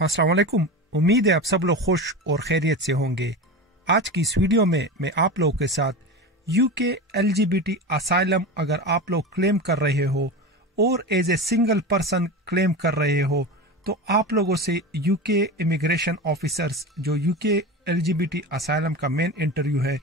अस्सलाम वालेकुम। उम्मीद है आप सब लोग खुश और खैरियत से होंगे। आज की इस वीडियो में मैं आप लोगों के साथ यूके एलजीबीटी असाइलम अगर आप लोग क्लेम कर रहे हो और as a single person claim कर रहे हो तो आप लोगों से यूके इमिग्रेशन ऑफिसर्स जो यूके एलजीबीटी असाइलम का मेन इंटरव्यू है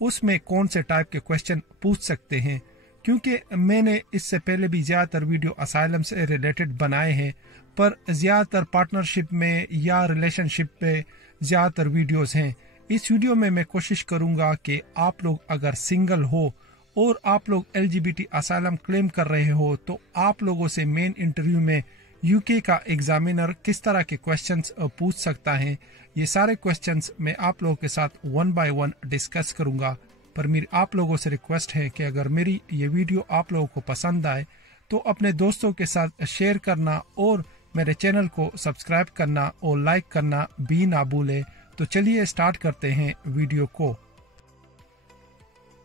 उसमें कौन से टाइप के क्वेश्चन पूछ सकते हैं, क्योंकि मैंने इससे पहले भी ज़्यादातर वीडियो असाइलम से रिलेटेड बनाए हैं पर ज़्यादातर पार्टनरशिप में या रिलेशनशिप पे ज़्यादातर वीडियोस हैं। इस वीडियो में मैं कोशिश करूंगा कि आप लोग अगर सिंगल हो और आप लोग एलजीबीटी असाइलम क्लेम कर रहे हो तो आप लोगों से मेन इंटरव्यू में यूके का एग्जामिनर किस तरह के क्वेश्चंस पूछ सकता है। ये सारे क्वेश्चंस मैं आप लोगों के साथ वन बाय वन डिस्कस करूंगा। पर मेरी आप लोगों से रिक्वेस्ट है कि अगर मेरी ये वीडियो आप लोगों को पसंद आए तो अपने दोस्तों के साथ शेयर करना और मेरे चैनल को सब्सक्राइब करना और लाइक करना भी ना भूले। तो चलिए स्टार्ट करते हैं वीडियो को।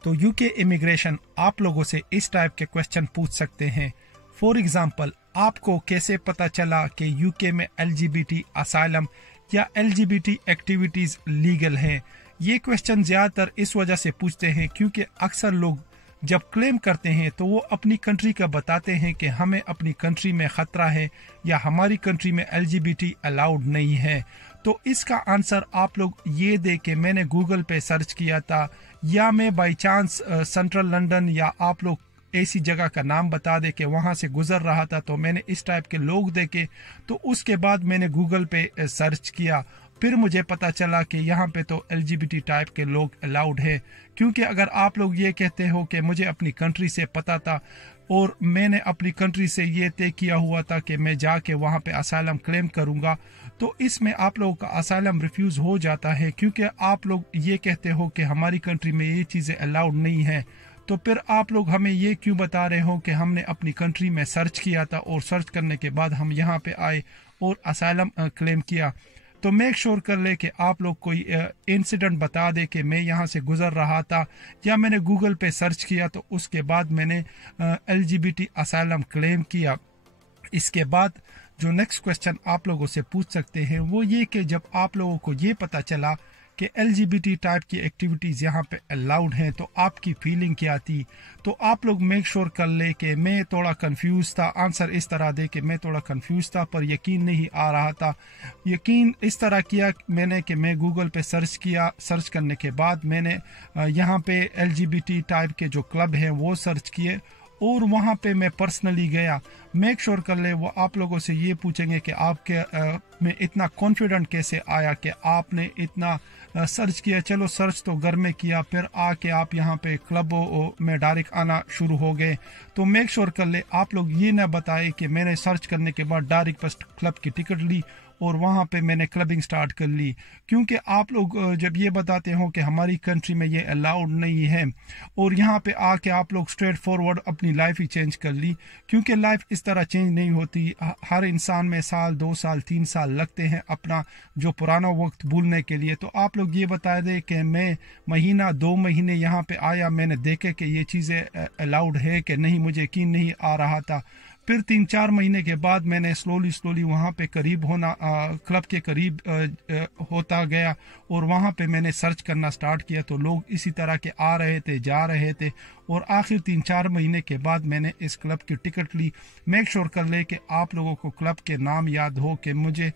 तो यूके इमिग्रेशन आप लोगों से इस टाइप के क्वेश्चन पूछ सकते हैं। फॉर एग्जांपल, आपको कैसे पता चला कि यूके में एलजीबीटी असाइलम या एलजीबीटी एक्टिविटीज लीगल हैं? ये क्वेश्चन ज्यादातर इस वजह से पूछते हैं क्योंकि अक्सर लोग जब क्लेम करते हैं तो वो अपनी कंट्री का बताते हैं कि हमें अपनी कंट्री में खतरा है या हमारी कंट्री में एलजीबीटी अलाउड नहीं है। तो इसका आंसर आप लोग ये दे के मैंने गूगल पे सर्च किया था या मैं बाई चांस सेंट्रल लंदन या आप लोग ऐसी जगह का नाम बता दे के वहां से गुजर रहा था तो मैंने इस टाइप के लोग देखे, तो उसके बाद मैंने गूगल पे सर्च किया, फिर मुझे पता चला कि यहाँ पे तो एलजीबीटी टाइप के लोग अलाउड है। क्योंकि अगर आप लोग ये कहते हो कि मुझे अपनी कंट्री से पता था और मैंने अपनी कंट्री से ये तय किया हुआ था कि मैं जाके वहाँ पे असाइलम क्लेम करूँगा, तो इसमें आप लोगों का असाइलम रिफ्यूज़ हो जाता है क्योंकि आप लोग ये कहते हो कि हमारी कंट्री में ये चीज़ें अलाउड नहीं है। तो फिर आप लोग हमें ये क्यों बता रहे हो कि हमने अपनी कंट्री में सर्च किया था और सर्च करने के बाद हम यहाँ पे आए और असाइलम क्लेम किया? तो मेक श्योर कर ले कि आप लोग कोई इंसिडेंट बता दे कि मैं यहाँ से गुजर रहा था या मैंने गूगल पे सर्च किया तो उसके बाद मैंने एलजीबीटी असाइलम क्लेम किया। इसके बाद जो नेक्स्ट क्वेश्चन आप लोगों से पूछ सकते हैं वो ये कि जब आप लोगों को ये पता चला कि एलजीबीटी टाइप की एक्टिविटीज़ यहाँ पे अलाउड हैं तो आपकी फीलिंग क्या थी? तो आप लोग मेक श्योर कर ले कि मैं थोड़ा कंफ्यूज था। आंसर इस तरह दे कि मैं थोड़ा कंफ्यूज था पर यकीन नहीं आ रहा था। यकीन इस तरह किया मैंने कि मैं गूगल पे सर्च किया, सर्च करने के बाद मैंने यहाँ पे एलजीबीटी टाइप के जो क्लब हैं वो सर्च किए और वहाँ पे मैं पर्सनली गया। मेक श्योर कर ले वो आप लोगों से ये पूछेंगे कि आपके में इतना कॉन्फिडेंट कैसे आया कि आपने इतना सर्च किया। चलो सर्च तो घर में किया, फिर आके आप यहाँ पे क्लब में डायरेक्ट आना शुरू हो गए। तो मेक श्योर कर ले आप लोग ये ना बताए कि मैंने सर्च करने के बाद डायरेक्ट बस क्लब की टिकट ली और वहाँ पे मैंने क्लबिंग स्टार्ट कर ली। क्योंकि आप लोग जब ये बताते हो कि हमारी कंट्री में ये अलाउड नहीं है और यहाँ पे आके आप लोग स्ट्रेट फॉरवर्ड अपनी लाइफ ही चेंज कर ली, क्योंकि लाइफ इस तरह चेंज नहीं होती। हर इंसान में साल 2 साल 3 साल लगते हैं अपना जो पुराना वक्त भूलने के लिए। तो आप लोग ये बता दें कि मैं महीना 2 महीने यहाँ पे आया, मैंने देखे कि ये चीज़ें अलाउड है कि नहीं, मुझे यकीन नहीं आ रहा था। फिर 3-4 महीने के बाद मैंने स्लोली वहाँ पे करीब होना क्लब के करीब होता गया और वहाँ पे मैंने सर्च करना स्टार्ट किया। तो लोग इसी तरह के आ रहे थे, जा रहे थे और आखिर 3-4 महीने के बाद मैंने इस क्लब की टिकट ली। मेक श्योर कर ले कि आप लोगों को क्लब के नाम याद हो कि मुझे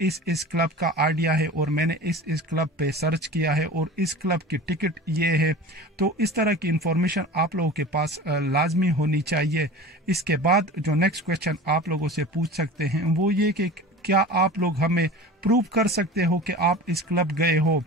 इस क्लब का आइडिया है और मैंने इस क्लब पे सर्च किया है और इस क्लब की टिकट ये है। तो इस तरह की इंफॉर्मेशन आप लोगों के पास लाजमी होनी चाहिए। इसके बाद जो नेक्स्ट क्वेश्चन आप लोगों से पूछ सकते हैं वो ये कि क्या आप लोग हमें प्रूव कर सकते हो कि आप इस क्लब गए हो?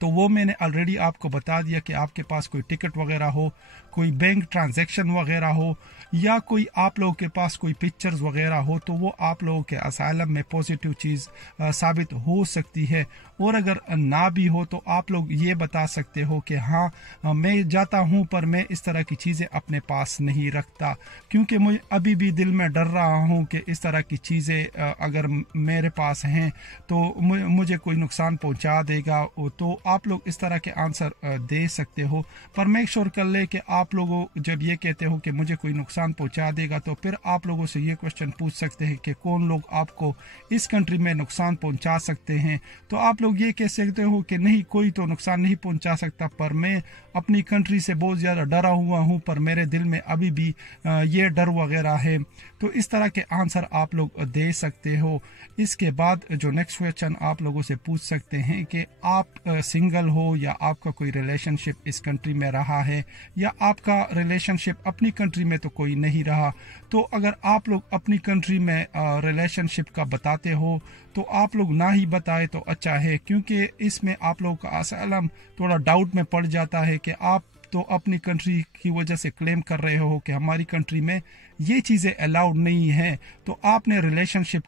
तो वो मैंने ऑलरेडी आपको बता दिया कि आपके पास कोई टिकट वगैरह हो, कोई बैंक ट्रांजैक्शन वगैरह हो या कोई आप लोगों के पास कोई पिक्चर्स वगैरह हो तो वो आप लोगों के असाइलम में पॉजिटिव चीज़ साबित हो सकती है। और अगर ना भी हो तो आप लोग ये बता सकते हो कि हाँ मैं जाता हूँ पर मैं इस तरह की चीज़ें अपने पास नहीं रखता, क्योंकि मुझे अभी भी दिल में डर रहा हूँ कि इस तरह की चीज़ें अगर मेरे पास हैं तो मुझे कोई नुकसान पहुँचा देगा। तो आप लोग इस तरह के आंसर दे सकते हो, पर मेक श्योर कर ले कि आप लोगों जब ये कहते हो कि मुझे कोई नुकसान पहुंचा देगा, तो फिर आप लोगों से ये क्वेश्चन पूछ सकते हैं कि कौन लोग आपको इस कंट्री में नुकसान पहुंचा सकते हैं। तो आप लोग ये कह सकते हो कि नहीं, कोई तो नुकसान नहीं पहुंचा सकता, पर मैं अपनी कंट्री से बहुत ज़्यादा डरा हुआ हूँ, पर मेरे दिल में अभी भी ये डर वगैरह है। तो इस तरह के आंसर आप लोग दे सकते हो। इसके बाद जो नेक्स्ट क्वेश्चन आप लोगों से पूछ सकते हैं कि आप सिंगल हो या आपका कोई रिलेशनशिप इस कंट्री में रहा है, या आपका रिलेशनशिप अपनी कंट्री में तो कोई नहीं रहा। तो अगर आप लोग अपनी कंट्री में रिलेशनशिप का बताते हो तो आप लोग ना ही बताए तो अच्छा है, क्योंकि इसमें आप लोगों का असाइलम थोड़ा डाउट में पड़ जाता है कि आप तो अपनी कंट्री की वजह से क्लेम कर रहे हो कि हमारी कंट्री में ये चीज़ें अलाउड नहीं है, तो आपने रिलेशनशिप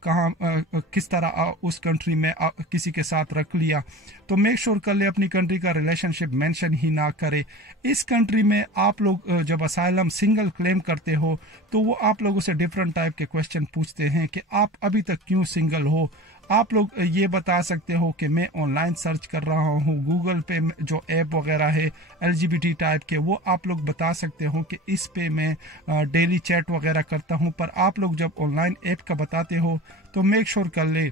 किस तरह उस कंट्री में किसी के साथ रख लिया। तो मेक श्योर कर ले अपनी कंट्री का रिलेशनशिप मेंशन ही ना करे। इस कंट्री में आप लोग जब असाइलम सिंगल क्लेम करते हो तो वो आप लोगों से डिफरेंट टाइप के क्वेश्चन पूछते हैं कि आप अभी तक क्यों सिंगल हो। आप लोग ये बता सकते हो कि मैं ऑनलाइन सर्च कर रहा हूँ, गूगल पे जो ऐप वगैरह है LGBT टाइप के, वो आप लोग बता सकते हो कि इस पे मैं डेली चैट वगैरह करता हूँ। पर आप लोग जब ऑनलाइन ऐप का बताते हो तो मेक श्योर कर ले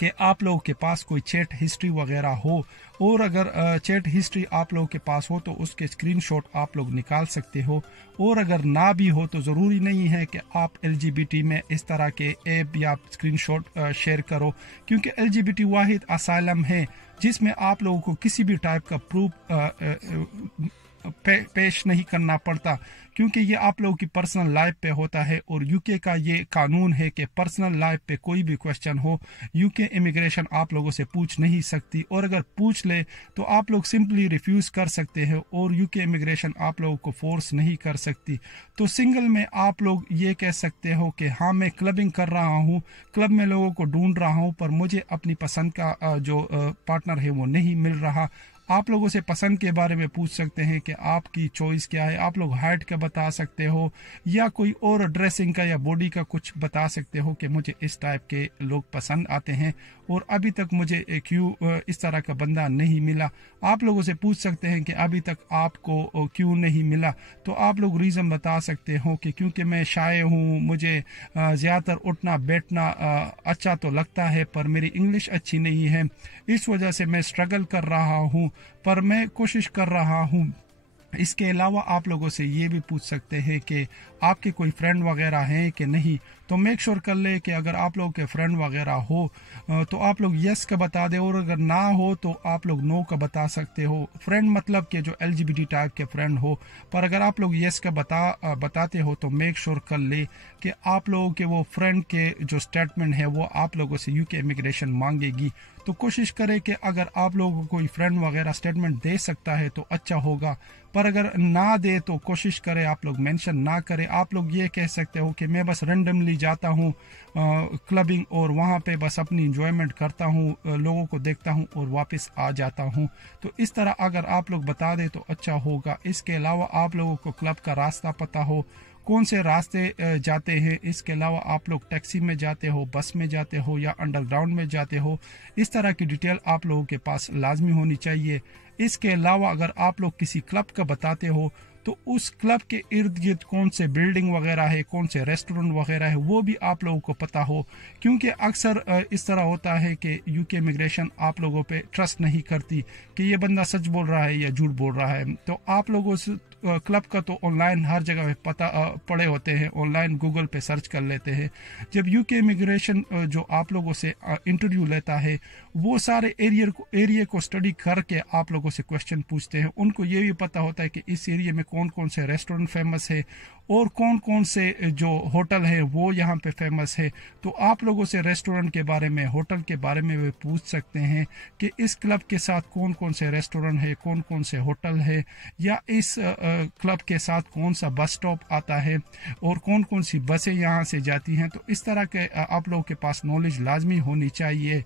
कि आप लोगों के पास कोई चैट हिस्ट्री वगैरह हो, और अगर चैट हिस्ट्री आप लोगों के पास हो तो उसके स्क्रीनशॉट आप लोग निकाल सकते हो। और अगर ना भी हो तो ज़रूरी नहीं है कि आप LGBT में इस तरह के ऐप या स्क्रीनशॉट शेयर करो, क्योंकि LGBT वाहिद असाइलम है जिसमें आप लोगों को किसी भी टाइप का प्रूफ पेश नहीं करना पड़ता, क्योंकि ये आप लोगों की पर्सनल लाइफ पे होता है। और यूके का ये कानून है कि पर्सनल लाइफ पे कोई भी क्वेश्चन हो यूके इमिग्रेशन आप लोगों से पूछ नहीं सकती, और अगर पूछ ले तो आप लोग सिंपली रिफ्यूज़ कर सकते हो, और यूके इमिग्रेशन आप लोगों को फोर्स नहीं कर सकती। तो सिंगल में आप लोग ये कह सकते हो कि हाँ, मैं क्लबिंग कर रहा हूँ, क्लब में लोगों को ढूंढ रहा हूँ, पर मुझे अपनी पसंद का जो पार्टनर है वो नहीं मिल रहा। आप लोगों से पसंद के बारे में पूछ सकते हैं कि आपकी चॉइस क्या है। आप लोग हाइट का बता सकते हो, या कोई और ड्रेसिंग का या बॉडी का कुछ बता सकते हो कि मुझे इस टाइप के लोग पसंद आते हैं और अभी तक मुझे क्यों इस तरह का बंदा नहीं मिला। आप लोगों से पूछ सकते हैं कि अभी तक आपको क्यों नहीं मिला, तो आप लोग रीज़न बता सकते हो कि क्योंकि मैं शाय हूँ, मुझे ज़्यादातर उठना बैठना अच्छा तो लगता है, पर मेरी इंग्लिश अच्छी नहीं है, इस वजह से मैं स्ट्रगल कर रहा हूँ, पर मैं कोशिश कर रहा हूँ। इसके अलावा आप लोगों से ये भी पूछ सकते हैं कि आपके कोई फ्रेंड वगैरह हैं कि नहीं। तो मेक श्योर कर ले कि अगर आप लोगों के फ्रेंड वगैरह हो तो आप लोग यस का बता दे, और अगर ना हो तो आप लोग नो का बता सकते हो। फ्रेंड मतलब कि जो LGBT टाइप के फ्रेंड हो। पर अगर आप लोग यस का बताते हो तो मेक श्योर कर ले कि आप लोगों के वो फ्रेंड के जो स्टेटमेंट है वो आप लोगों से यूके इमिग्रेशन मांगेगी। तो कोशिश करें कि अगर आप लोगों को कोई फ्रेंड वगैरह स्टेटमेंट दे सकता है तो अच्छा होगा, पर अगर ना दे तो कोशिश करें आप लोग मेंशन ना करें। आप लोग ये कह सकते हो कि मैं बस रेंडमली जाता हूँ क्लबिंग और वहाँ पे बस अपनी इंजॉयमेंट करता हूँ, लोगों को देखता हूँ और वापस आ जाता हूँ। तो इस तरह अगर आप लोग बता दे तो अच्छा होगा। इसके अलावा आप लोगों को क्लब का रास्ता पता हो, कौन से रास्ते जाते हैं। इसके अलावा आप लोग टैक्सी में जाते हो, बस में जाते हो या अंडरग्राउंड में जाते हो, इस तरह की डिटेल आप लोगों के पास लाजमी होनी चाहिए। इसके अलावा अगर आप लोग किसी क्लब का बताते हो तो उस क्लब के इर्द गिर्द कौन से बिल्डिंग वगैरह है, कौन से रेस्टोरेंट वगैरह है, वो भी आप लोगों को पता हो, क्योंकि अक्सर इस तरह होता है कि यूके इमिग्रेशन आप लोगों पे ट्रस्ट नहीं करती कि ये बंदा सच बोल रहा है या झूठ बोल रहा है। तो आप लोगों से क्लब का तो ऑनलाइन हर जगह पता पड़े होते हैं, ऑनलाइन गूगल पे सर्च कर लेते हैं। जब यूके इमिग्रेशन जो आप लोगों से इंटरव्यू लेता है वो सारे एरिया को स्टडी करके आप लोगों से क्वेश्चन पूछते हैं। उनको ये भी पता होता है कि इस एरिया में कौन कौन से रेस्टोरेंट फेमस है और कौन कौन से जो होटल है वो यहाँ पे फेमस है। तो आप लोगों से रेस्टोरेंट के बारे में, होटल के बारे में भी पूछ सकते हैं कि इस क्लब के साथ कौन कौन से रेस्टोरेंट है, कौन कौन से होटल है, या इस क्लब के साथ कौन सा बस स्टॉप आता है और कौन कौन सी बसें यहाँ से जाती हैं। तो इस तरह के आप लोगों के पास नॉलेज लाजमी होनी चाहिए।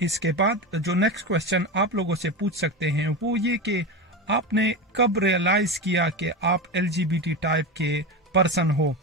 इसके बाद जो नेक्स्ट क्वेश्चन आप लोगों से पूछ सकते हैं वो ये कि आपने कब रियलाइज किया कि आप LGBT टाइप के पर्सन हो।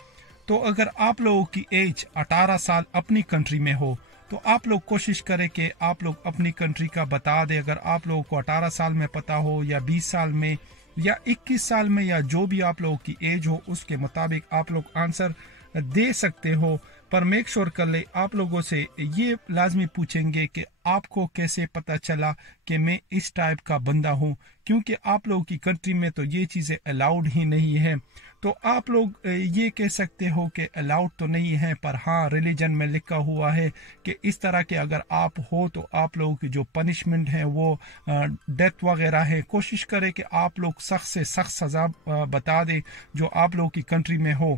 तो अगर आप लोगों की एज 18 साल अपनी कंट्री में हो तो आप लोग कोशिश करें कि आप लोग अपनी कंट्री का बता दें। अगर आप लोगों को 18 साल में पता हो या 20 साल में या 21 साल में या जो भी आप लोगों की एज हो, उसके मुताबिक आप लोग आंसर दे सकते हो। पर मेक श्योर कर ले आप लोगों से ये लाजमी पूछेंगे कि आपको कैसे पता चला कि मैं इस टाइप का बंदा हूँ, क्योंकि आप लोगों की कंट्री में तो ये चीज़ें अलाउड ही नहीं है। तो आप लोग ये कह सकते हो कि अलाउड तो नहीं है, पर हाँ रिलीजन में लिखा हुआ है कि इस तरह के अगर आप हो तो आप लोगों की जो पनिशमेंट है वो डेथ वगैरह है। कोशिश करें कि आप लोग सख्त से सख्त सज़ा बता दें जो आप लोगों की कंट्री में हो,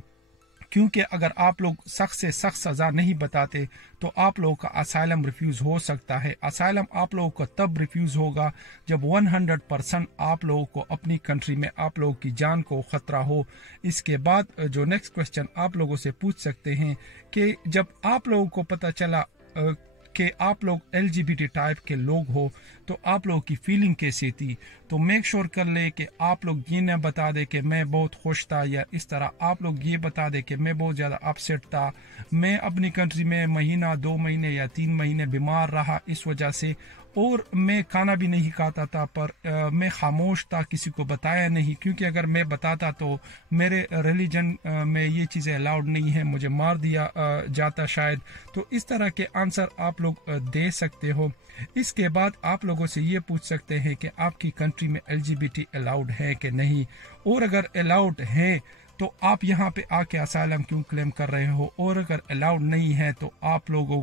क्योंकि अगर आप लोग सख्त से सख्त सज़ा नहीं बताते तो आप लोगों का असाइलम रिफ्यूज़ हो सकता है। असाइलम आप लोगों का तब रिफ्यूज़ होगा जब 100% आप लोगों को अपनी कंट्री में आप लोगों की जान को ख़तरा हो। इसके बाद जो नेक्स्ट क्वेश्चन आप लोगों से पूछ सकते हैं कि जब आप लोगों को पता चला कि आप लोग LGBT टाइप के लोग हो तो आप लोगों की फीलिंग कैसी थी। तो मेक श्योर कर ले कि आप लोग ये न बता दे कि मैं बहुत खुश था या इस तरह, आप लोग ये बता दे कि मैं बहुत ज़्यादा अपसेट था, मैं अपनी कंट्री में महीना 2 महीने या 3 महीने बीमार रहा इस वजह से, और मैं खाना भी नहीं खाता था, पर मैं खामोश था, किसी को बताया नहीं, क्योंकि अगर मैं बताता तो मेरे रिलीजन में ये चीज़ें अलाउड नहीं है, मुझे मार दिया जाता शायद। तो इस तरह के आंसर आप लोग दे सकते हो। इसके बाद आप लोगों से ये पूछ सकते हैं कि आपकी कंट्री में LGBT अलाउड है कि नहीं, और अगर अलाउड है तो आप यहाँ पे आके असाइलम क्यों क्लेम कर रहे हो, और अगर अलाउड नहीं है तो आप लोगों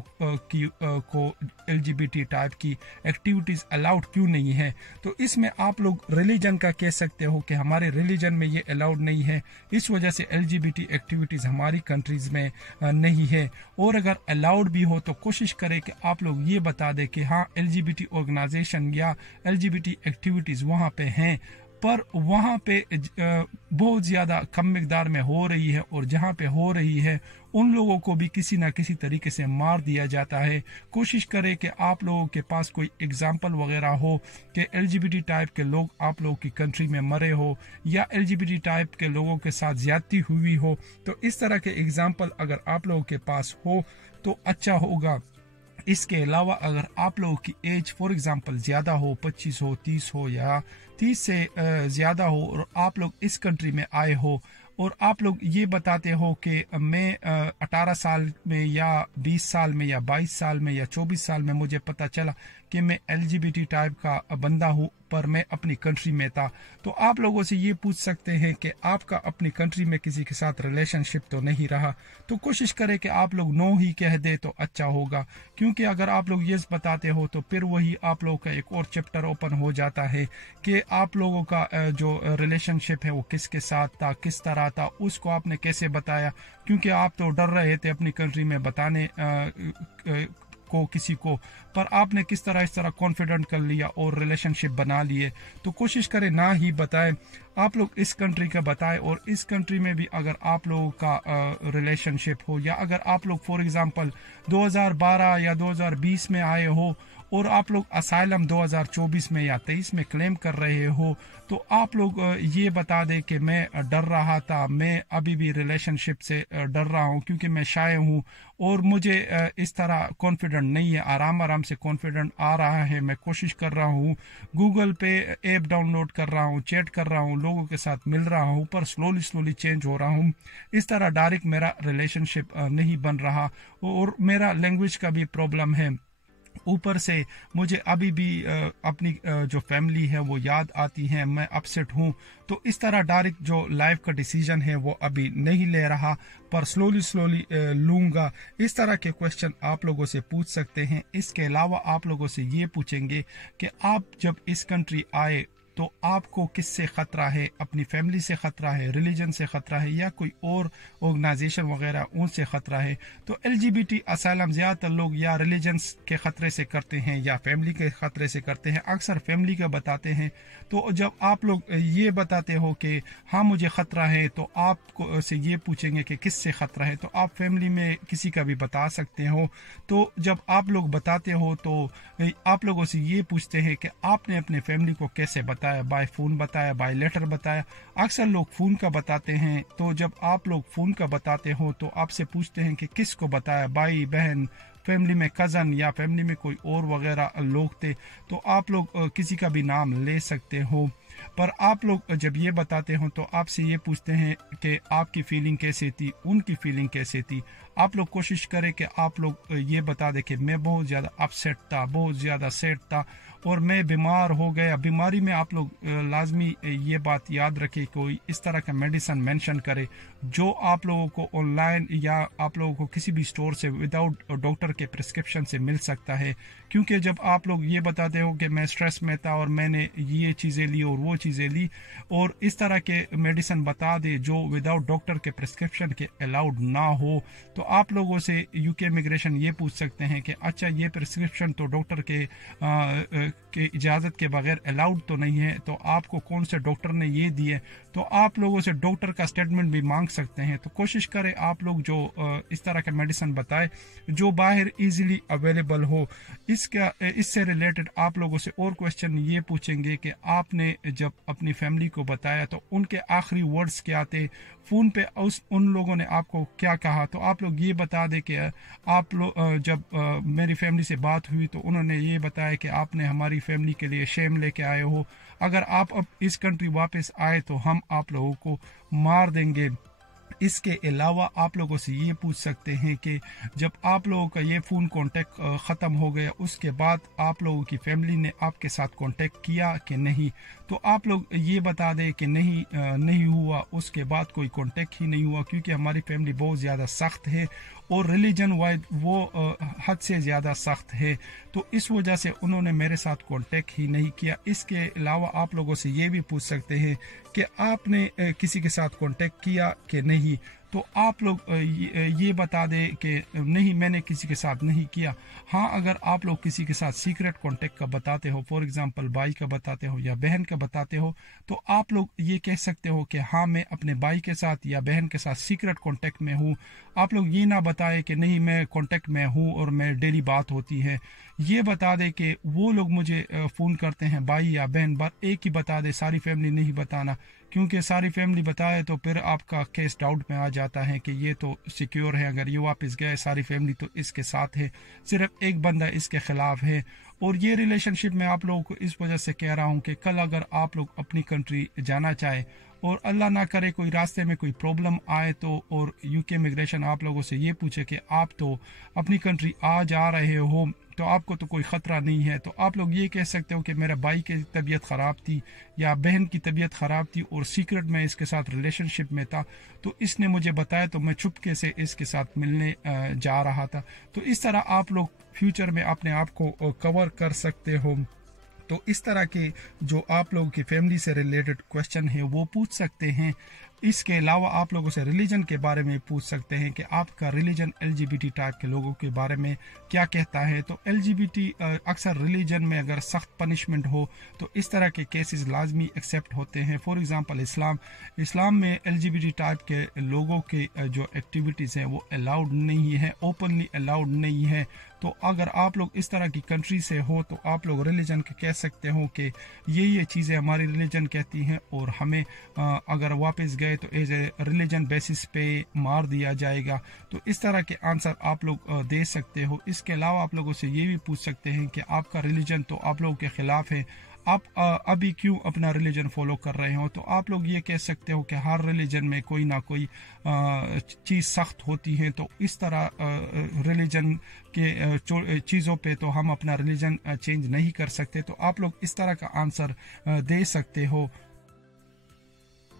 को LGBT टाइप की एक्टिविटीज़ अलाउड क्यों नहीं है। तो इसमें आप लोग रिलीजन का कह सकते हो कि हमारे रिलीजन में ये अलाउड नहीं है, इस वजह से LGBT एक्टिविटीज़ हमारी कंट्रीज़ में नहीं है। और अगर अलाउड भी हो तो कोशिश करें कि आप लोग ये बता दें कि हाँ LGBT ऑर्गेनाइजेशन या LGBT एक्टिविटीज़ वहाँ पे हैं, पर वहाँ पे बहुत ज़्यादा कम मिकदार में हो रही है, और जहाँ पे हो रही है उन लोगों को भी किसी ना किसी तरीके से मार दिया जाता है। कोशिश करें कि आप लोगों के पास कोई एग्जाम्पल वगैरह हो कि LGBT टाइप के लोग आप लोगों की कंट्री में मरे हो या LGBT टाइप के लोगों के साथ ज्यादती हुई हो। तो इस तरह के एग्जाम्पल अगर आप लोगों के पास हो तो अच्छा होगा। इसके अलावा अगर आप लोगों की एज फॉर एग्जांपल ज़्यादा हो, 25 हो, 30 हो या 30 से ज़्यादा हो, और आप लोग इस कंट्री में आए हो और आप लोग ये बताते हो कि मैं 18 साल में या 20 साल में या 22 साल में या 24 साल में मुझे पता चला कि मैं LGBT टाइप का बंदा हूँ, पर मैं अपनी कंट्री में था, तो आप लोगों से ये पूछ सकते हैं कि आपका अपनी कंट्री में किसी के साथ रिलेशनशिप तो नहीं रहा। तो कोशिश करें कि आप लोग नो ही कह दे तो अच्छा होगा, क्योंकि अगर आप लोग यस बताते हो तो फिर वही आप लोगों का एक और चैप्टर ओपन हो जाता है कि आप लोगों का जो रिलेशनशिप है वो किसके साथ था, किस तरह था, उसको आपने कैसे बताया, क्योंकि आप तो डर रहे थे अपनी कंट्री में बताने को किसी को, पर आपने किस तरह इस तरह कॉन्फिडेंट कर लिया और रिलेशनशिप बना लिए। तो कोशिश करें ना ही बताएं, आप लोग इस कंट्री का बताएं, और इस कंट्री में भी अगर आप लोगों का रिलेशनशिप हो, या अगर आप लोग फॉर एग्जांपल 2012 या 2020 में आए हो और आप लोग असाइलम 2024 में या 23 में क्लेम कर रहे हो, तो आप लोग ये बता दें कि मैं डर रहा था, मैं अभी भी रिलेशनशिप से डर रहा हूँ क्योंकि मैं शाय हूँ और मुझे इस तरह कॉन्फिडेंट नहीं है, आराम आराम से कॉन्फिडेंट आ रहा है, मैं कोशिश कर रहा हूँ, गूगल पे ऐप डाउनलोड कर रहा हूँ, चैट कर रहा हूँ, लोगों के साथ मिल रहा हूँ, पर स्लोली चेंज हो रहा हूँ। इस तरह डायरेक्ट मेरा रिलेशनशिप नहीं बन रहा, और मेरा लैंग्वेज का भी प्रॉब्लम है, ऊपर से मुझे अभी भी अपनी जो फैमिली है वो याद आती है, मैं अपसेट हूँ। तो इस तरह डायरेक्ट जो लाइफ का डिसीजन है वो अभी नहीं ले रहा, पर स्लोली लूँगा। इस तरह के क्वेश्चन आप लोगों से पूछ सकते हैं। इसके अलावा आप लोगों से ये पूछेंगे कि आप जब इस कंट्री आए तो आपको किससे ख़तरा है, अपनी फैमिली से ख़तरा है, रिलीजन से ख़तरा है, या कोई और ऑर्गेनाइजेशन वगैरह उनसे ख़तरा है। तो LGBT असाइलम ज़्यादातर लोग या रिलीजन्स के ख़तरे से करते हैं या फैमिली के ख़तरे से करते हैं, अक्सर फैमिली का बताते हैं। तो जब आप लोग ये बताते हो कि हाँ मुझे ख़तरा है, तो आपको से ये पूछेंगे कि किससे ख़तरा है, तो आप फैमिली में किसी का भी बता सकते हो। तो जब आप लोग बताते हो तो आप लोगों से ये पूछते हैं कि आपने अपने फैमिली को कैसे बताया, बताया, बाय फ़ोन बताया, बाय लेटर बताया। अक्सर लोग फ़ोन का बताते हैं, तो जब आप लोग फ़ोन का बताते हो तो आपसे पूछते हैं कि किस को बताया, भाई बहन, फैमिली में कज़न या फैमिली में कोई और वगैरह लोग थे, तो आप लोग किसी का भी नाम ले सकते हो। पर आप लोग जब ये बताते हो तो आपसे ये पूछते हैं कि आपकी फीलिंग कैसी थी, उनकी फीलिंग कैसी थी। आप लोग कोशिश करें कि आप लोग ये बता दें कि मैं बहुत ज़्यादा अपसेट था, बहुत ज़्यादा सैड था और मैं बीमार हो गया। बीमारी में आप लोग लाजमी ये बात याद रखें, कोई इस तरह का मेडिसिन मेंशन करे जो आप लोगों को ऑनलाइन या आप लोगों को किसी भी स्टोर से विदाउट डॉक्टर के प्रिस्क्रिप्शन से मिल सकता है। क्योंकि जब आप लोग ये बताते हो कि मैं स्ट्रेस में था और मैंने ये चीज़ें ली और वो चीज़ें ली और इस तरह के मेडिसिन बता दे जो विदाउट डॉक्टर के प्रिस्क्रिप्शन के अलाउड ना हो, तो आप लोगों से यूके इमिग्रेशन ये पूछ सकते हैं कि अच्छा ये प्रिस्क्रिप्शन तो डॉक्टर के इजाज़त के बगैर अलाउड तो नहीं है, तो आपको कौन से डॉक्टर ने ये दिए, तो आप लोगों से डॉक्टर का स्टेटमेंट भी मांग सकते हैं। तो कोशिश करें आप लोग जो इस तरह का मेडिसिन बताए जो बाहर इजीली अवेलेबल हो। इससे रिलेटेड आप लोगों से और क्वेश्चन ये पूछेंगे कि आपने जब अपनी फैमिली को बताया तो उनके आखिरी वर्ड्स क्या थे, फ़ोन पे उन लोगों ने आपको क्या कहा। तो आप लोग ये बता दें कि आप लोग जब मेरी फैमिली से बात हुई तो उन्होंने ये बताया कि आपने हमारी फैमिली के लिए शेम लेके आए हो, अगर आप अब इस कंट्री वापस आए तो हम आप लोगों को मार देंगे। इसके अलावा आप लोगों से ये पूछ सकते हैं कि जब आप लोगों का ये फ़ोन कांटेक्ट ख़त्म हो गया उसके बाद आप लोगों की फैमिली ने आपके साथ कांटेक्ट किया कि नहीं, तो आप लोग ये बता दें कि नहीं हुआ, उसके बाद कोई कांटेक्ट ही नहीं हुआ, क्योंकि हमारी फैमिली बहुत ज़्यादा सख्त है और रिलीजन वाइज वो हद से ज़्यादा सख्त है, तो इस वजह से उन्होंने मेरे साथ कांटेक्ट ही नहीं किया। इसके अलावा आप लोगों से ये भी पूछ सकते हैं कि आपने किसी के साथ कांटेक्ट किया कि नहीं, तो आप लोग ये बता दें कि नहीं, मैंने किसी के साथ नहीं किया। हाँ, अगर आप लोग किसी के साथ सीक्रेट कांटेक्ट का बताते हो, फॉर एग्जांपल भाई का बताते हो या बहन का बताते हो, तो आप लोग ये कह सकते हो कि हाँ मैं अपने भाई के साथ या बहन के साथ सीक्रेट कांटेक्ट में हूँ। आप लोग ये ना बताएं कि नहीं मैं कांटेक्ट में हूँ और मैं डेली बात होती है। ये बता दे कि वो लोग मुझे फ़ोन करते हैं भाई या बहन, बात एक ही बता दे, सारी फैमिली नहीं बताना, क्योंकि सारी फैमिली बताए तो फिर आपका केस डाउट में आ जाता है कि ये तो सिक्योर है, अगर ये वापस गए सारी फैमिली तो इसके साथ है, सिर्फ एक बंदा इसके खिलाफ है। और ये रिलेशनशिप में आप लोगों को इस वजह से कह रहा हूँ कि कल अगर आप लोग अपनी कंट्री जाना चाहे और अल्लाह ना करे कोई रास्ते में कोई प्रॉब्लम आए तो, और यूके इमिग्रेशन आप लोगों से ये पूछे कि आप तो अपनी कंट्री आ जा रहे हो तो आपको तो कोई ख़तरा नहीं है, तो आप लोग ये कह सकते हो कि मेरा भाई की तबीयत ख़राब थी या बहन की तबीयत ख़राब थी और सीक्रेट में इसके साथ रिलेशनशिप में था, तो इसने मुझे बताया तो मैं चुपके से इसके साथ मिलने जा रहा था। तो इस तरह आप लोग फ्यूचर में अपने आप को कवर कर सकते हो। तो इस तरह के जो आप लोगों की फैमिली से रिलेटेड क्वेश्चन है वो पूछ सकते हैं। इसके अलावा आप लोगों से रिलीजन के बारे में पूछ सकते हैं कि आपका रिलीजन एलजीबीटी टाइप के लोगों के बारे में क्या कहता है। तो एलजीबीटी अक्सर रिलीजन में अगर सख्त पनिशमेंट हो तो इस तरह के केसेस लाजमी एक्सेप्ट होते हैं। फॉर एग्जांपल इस्लाम में एलजीबीटी टाइप के लोगों के जो एक्टिविटीज़ हैं वो अलाउड नहीं है, ओपनली अलाउड नहीं है। तो अगर आप लोग इस तरह की कंट्री से हो तो आप लोग रिलीजन के कह सकते हो कि ये चीज़ें हमारी रिलीजन कहती हैं और हमें अगर वापस गए तो एज ए रिलीजन बेसिस पे मार दिया जाएगा। तो इस तरह के आंसर आप लोग दे सकते हो। इसके अलावा आप लोगों से ये भी पूछ सकते हैं कि आपका रिलीजन तो आप लोगों के ख़िलाफ़ है, आप अभी क्यों अपना रिलीजन फॉलो कर रहे हो। तो आप लोग ये कह सकते हो कि हर रिलीजन में कोई ना कोई चीज़ सख्त होती है, तो इस तरह रिलीजन के चीज़ों पे तो हम अपना रिलीजन चेंज नहीं कर सकते। तो आप लोग इस तरह का आंसर दे सकते हो।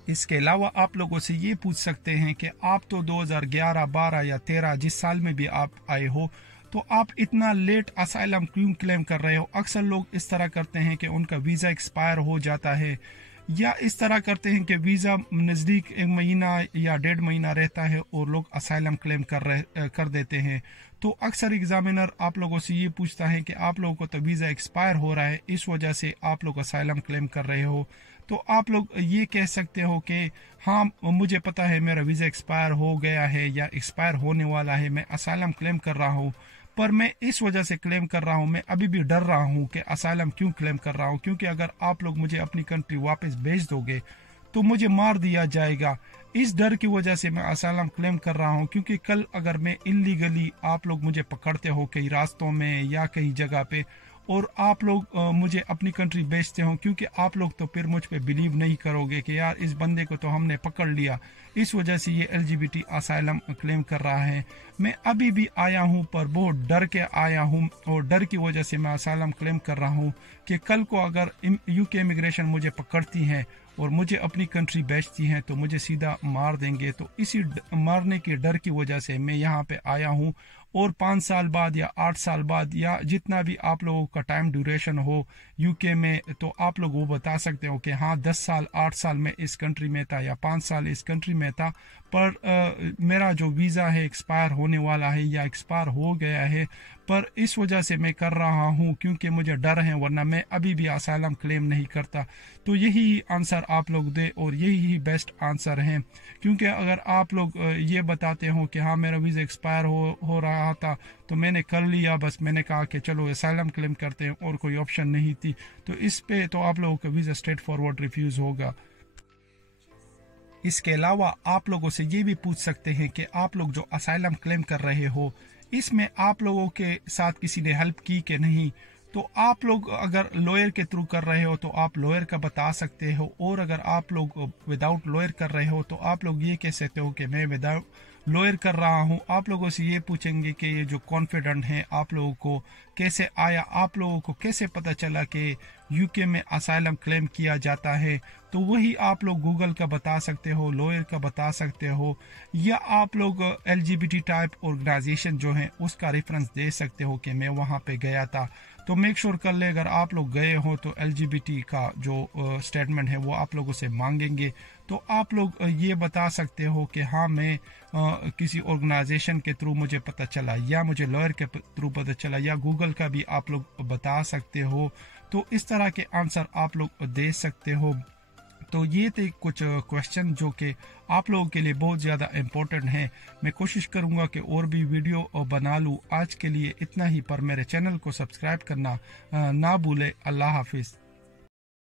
इसके अलावा आप लोगों से ये पूछ सकते हैं कि आप तो 2011, 12 या 13 जिस साल में भी आप आए हो तो आप इतना लेट असाइलम क्यों क्लेम कर रहे हो। अक्सर लोग इस तरह करते हैं कि उनका वीज़ा एक्सपायर हो जाता है, या इस तरह करते हैं कि वीज़ा नज़दीक 1 महीना या 1.5 महीना रहता है और लोग असाइलम क्लेम कर देते हैं। तो अक्सर एग्जामिनर आप लोगों से ये पूछता है कि आप लोगों को तो वीज़ा एक्सपायर हो रहा है, इस वजह से आप लोग असाइलम क्लेम कर रहे हो। तो आप लोग ये कह सकते हो कि हाँ मुझे पता है मेरा वीज़ा एक्सपायर हो गया है या एक्सपायर होने वाला है, मैं असाइलम क्लेम कर रहा हूँ, पर मैं इस वजह से क्लेम कर रहा हूँ, मैं अभी भी डर रहा हूँ कि असाइलम क्यों क्लेम कर रहा हूँ, क्योंकि अगर आप लोग मुझे अपनी कंट्री वापस भेज दोगे तो मुझे मार दिया जाएगा। इस डर की वजह से मैं असाइलम क्लेम कर रहा हूँ, क्योंकि कल अगर मैं इलीगली आप लोग मुझे पकड़ते हो कहीं रास्तों में या कहीं जगह पे और आप लोग मुझे अपनी कंट्री भेजते हो, क्योंकि आप लोग तो फिर मुझ पे बिलीव नहीं करोगे कि यार इस बंदे को तो हमने पकड़ लिया, इस वजह से ये LGBT असाइलम क्लेम कर रहा है। मैं अभी भी आया हूँ पर बहुत डर के आया हूँ और डर की वजह से मैं असाइलम क्लेम कर रहा हूँ कि कल को अगर UK इमिग्रेशन मुझे पकड़ती है और मुझे अपनी कंट्री भेजती हैं तो मुझे सीधा मार देंगे। तो इसी मारने के डर की वजह से मैं यहाँ पे आया हूँ और 5 साल बाद या 8 साल बाद या जितना भी आप लोगों का टाइम ड्यूरेशन हो यूके में, तो आप लोग वो बता सकते हो कि हाँ 10 साल 8 साल में इस कंट्री में था या 5 साल इस कंट्री में था, पर मेरा जो वीज़ा है एक्सपायर होने वाला है या एक्सपायर हो गया है, पर इस वजह से मैं कर रहा हूँ क्योंकि मुझे डर है, वरना मैं अभी भी असाइलम क्लेम नहीं करता। तो यही आंसर आप लोग दे और यही बेस्ट आंसर है, क्योंकि अगर आप लोग ये बताते हो कि हाँ मेरा वीज़ा एक्सपायर हो रहा था तो मैंने कर लिया, बस मैंने कहा कि चलो असाइलम क्लेम करते हैं और कोई ऑप्शन नहीं थी, तो इस पे तो आप लोगों का वीज़ा स्ट्रेट फॉरवर्ड रिफ्यूज़ होगा। इसके अलावा आप लोगों से ये भी पूछ सकते हैं कि आप लोग जो असाइलम क्लेम कर रहे हो इसमें आप लोगों के साथ किसी ने हेल्प की कि नहीं। तो आप लोग अगर लॉयर के थ्रू कर रहे हो तो आप लॉयर का बता सकते हो, और अगर आप लोग विदाउट लॉयर कर रहे हो तो आप लोग ये कह सकते हो कि मैं विदाउट लॉयर कर रहा हूँ। आप लोगों से ये पूछेंगे कि ये जो कॉन्फिडेंट है आप लोगों को कैसे आया, आप लोगों को कैसे पता चला कि यूके में असाइलम क्लेम किया जाता है। तो वही आप लोग गूगल का बता सकते हो, लॉयर का बता सकते हो, या आप लोग LGBT टाइप ऑर्गेनाइजेशन जो है उसका रेफरेंस दे सकते हो कि मैं वहाँ पे गया था। तो मेक श्योर कर ले अगर आप लोग गए हो तो LGBT का जो स्टेटमेंट है वो आप लोगों से मांगेंगे, तो आप लोग ये बता सकते हो कि हाँ मैं किसी ऑर्गेनाइजेशन के थ्रू मुझे पता चला, या मुझे लॉयर के थ्रू पता चला, या गूगल का भी आप लोग बता सकते हो। तो इस तरह के आंसर आप लोग दे सकते हो। तो ये थे कुछ क्वेश्चन जो कि आप लोगों के लिए बहुत ज़्यादा इम्पोर्टेंट हैं। मैं कोशिश करूँगा कि और भी वीडियो बना लूँ। आज के लिए इतना ही, पर मेरे चैनल को सब्सक्राइब करना ना भूले। अल्लाह हाफिज़।